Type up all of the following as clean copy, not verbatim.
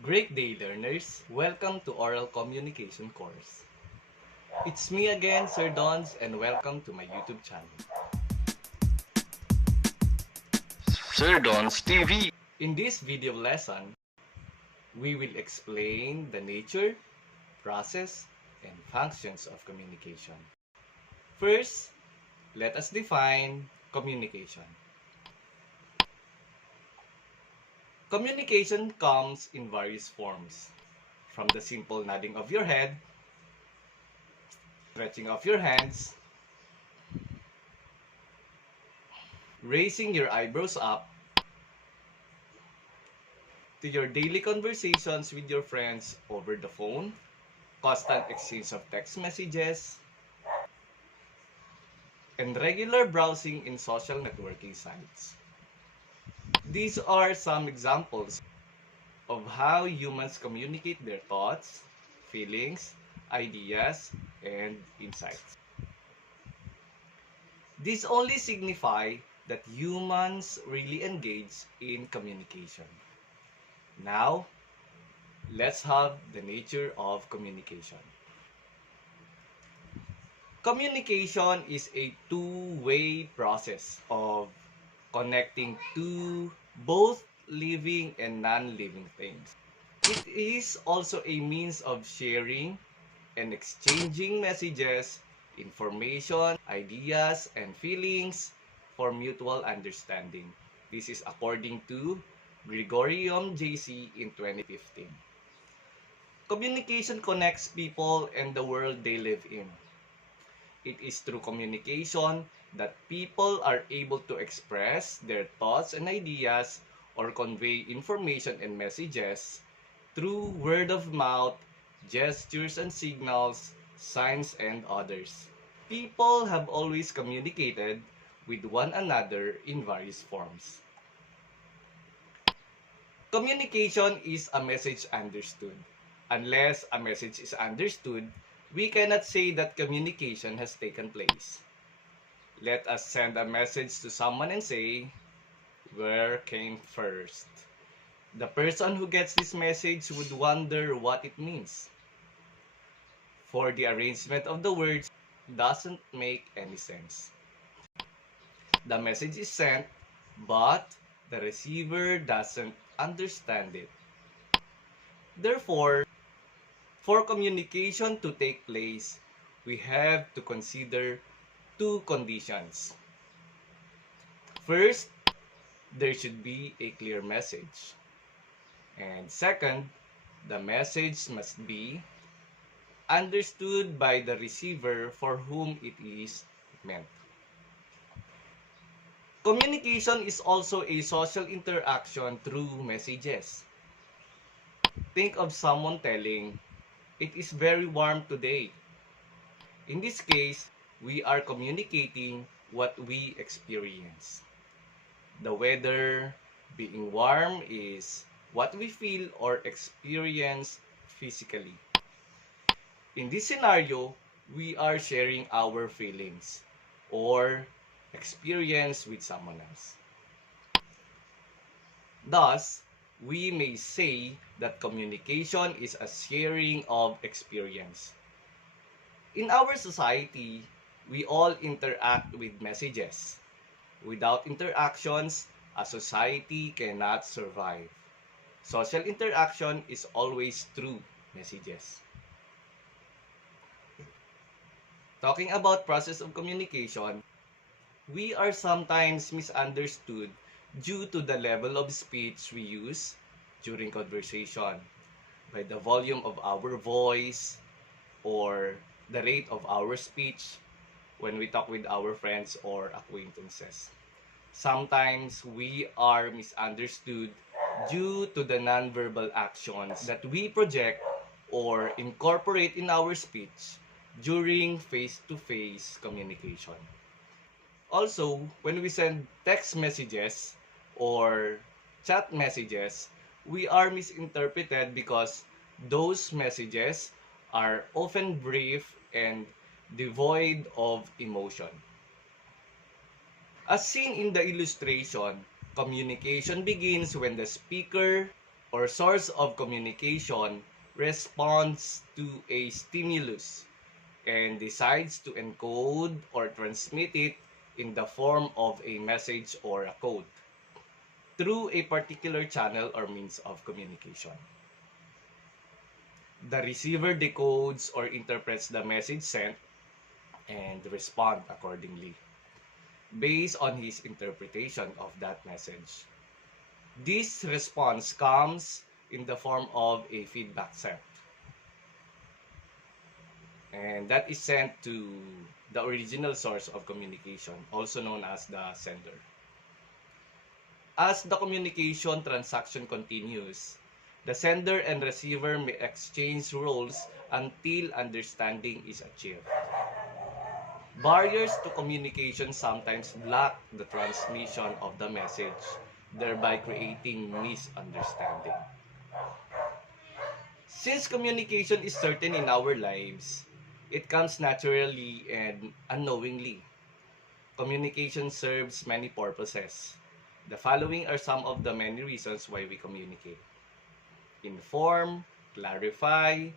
Great day, learners! Welcome to Oral Communication course. It's me again, Sir Dons, and welcome to my YouTube channel. Sir Don's TV. In this video lesson, we will explain the nature, process, and functions of communication. First, let us define communication. Communication comes in various forms, from the simple nodding of your head, stretching of your hands, raising your eyebrows up, to your daily conversations with your friends over the phone, constant exchange of text messages, and regular browsing in social networking sites. These are some examples of how humans communicate their thoughts, feelings, ideas, and insights. These only signify that humans really engage in communication. Now, let's have the nature of communication. Communication is a two-way process of connecting two both living and non-living things. It is also a means of sharing and exchanging messages, information, ideas, and feelings for mutual understanding. This is according to Gregorium JC in 2015. Communication connects people and the world they live in. It is through communication that people are able to express their thoughts and ideas or convey information and messages through word of mouth, gestures and signals, signs, and others. People have always communicated with one another in various forms. Communication is a message understood. Unless a message is understood, we cannot say that communication has taken place. Let us send a message to someone and say, "Where came first?" The person who gets this message would wonder what it means. For the arrangement of the words doesn't make any sense. The message is sent, but the receiver doesn't understand it. Therefore, for communication to take place, we have to consider two conditions. First, there should be a clear message. And second, the message must be understood by the receiver for whom it is meant. Communication is also a social interaction through messages. Think of someone telling, "It is very warm today." In this case, we are communicating what we experience. The weather being warm is what we feel or experience physically. In this scenario, we are sharing our feelings or experience with someone else. Thus, we may say that communication is a sharing of experience. In our society, we all interact with messages. Without interactions, a society cannot survive. Social interaction is always through messages. Talking about process of communication, we are sometimes misunderstood due to the level of speech we use during conversation, by the volume of our voice, or the rate of our speech when we talk with our friends or acquaintances. Sometimes we are misunderstood due to the nonverbal actions that we project or incorporate in our speech during face-to-face communication. Also, when we send text messages or chat messages, we are misinterpreted because those messages are often brief and devoid of emotion. As seen in the illustration, communication begins when the speaker or source of communication responds to a stimulus and decides to encode or transmit it in the form of a message or a code through a particular channel or means of communication. The receiver decodes or interprets the message sent and responds accordingly based on his interpretation of that message. This response comes in the form of a feedback sent, and that is sent to the original source of communication, also known as the sender. As the communication transaction continues, the sender and receiver may exchange roles until understanding is achieved. Barriers to communication sometimes block the transmission of the message, thereby creating misunderstanding. Since communication is certain in our lives, it comes naturally and unknowingly. Communication serves many purposes. The following are some of the many reasons why we communicate: inform, clarify,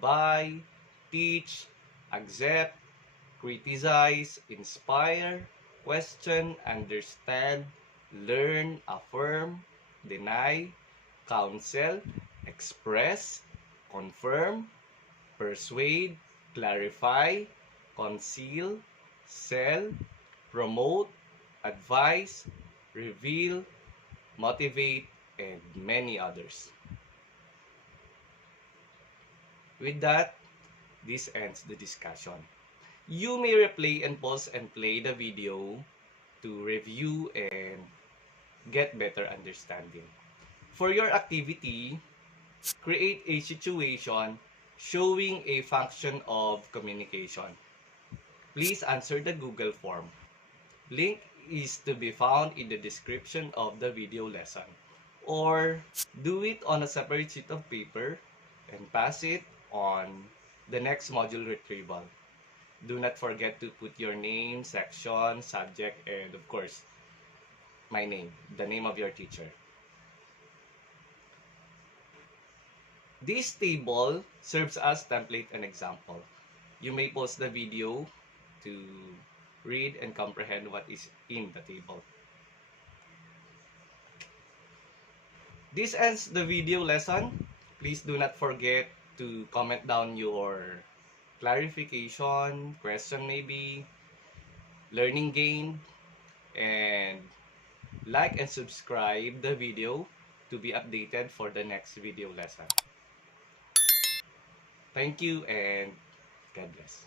buy, teach, accept, criticize, inspire, question, understand, learn, affirm, deny, counsel, express, confirm, persuade, clarify, conceal, sell, promote, advise, reveal, motivate, and many others. With that, this ends the discussion. You may replay and pause and play the video to review and get better understanding. For your activity, create a situation showing a function of communication. Please answer the Google form. Link is to be found in the description of the video lesson. Or do it on a separate sheet of paper and pass it on the next module retrieval. Do not forget to put your name, section, subject, and of course, my name, the name of your teacher. This table serves as template and example. You may pause the video to read and comprehend what is in the table. This ends the video lesson. Please do not forget to comment down your clarification, question maybe, learning gain, and like and subscribe the video to be updated for the next video lesson. Thank you and God bless.